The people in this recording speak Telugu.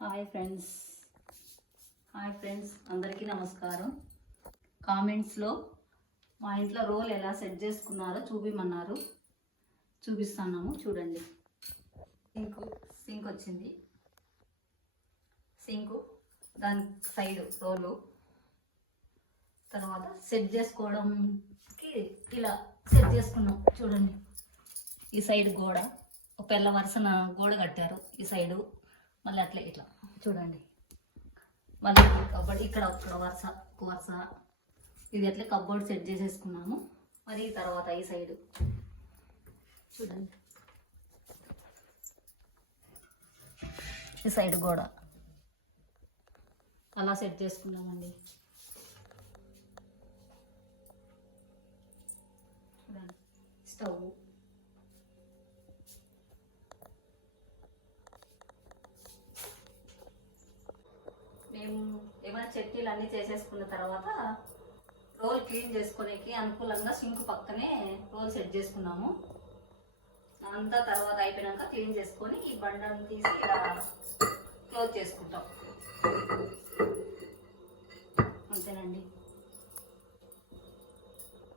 Hi friends. Hi friends. అందరికీ నమస్కారం. కామెంట్స్లో మా ఇంట్లో రోల్ ఎలా సెట్ చేసుకున్నారో చూపిమన్నారు. చూపిస్తున్నాము చూడండి. సింక్ సింక్ వచ్చింది. సింకు దాని సైడ్ రోలు. తర్వాత సెట్ చేసుకోవడంకి ఇలా సెట్ చేసుకున్నాం చూడండి. ఈ సైడ్ గోడ ఒక పెళ్ళ వరుసన గోడ కట్టారు ఈ సైడు. మళ్ళీ అట్లా ఇట్లా. చూడండి. మళ్ళీ కబోర్డ్ ఇక్కడ ఒక వరుస ఒక వరుస. ఇది అట్లా కబోర్డ్ సెట్ చేసేసుకున్నాము. మరి తర్వాత ఈ సైడు. చూడండి. ఈ సైడ్ గోడ. అలా సెట్ చేసుకున్నామండి. చూడండి. స్టవ్. ఏం ఏమైనా చట్నీలు అన్నీ చేసేసుకున్న తర్వాత రోల్ క్లీన్ చేసుకునేకి అనుకూలంగా సింక్ పక్కనే రోల్ సెట్ చేసుకున్నాము. అంతా తర్వాత అయిపోయినాక క్లీన్ చేసుకొని ఈ బండను తీసి ఇలా క్లోజ్ చేసుకుంటాం.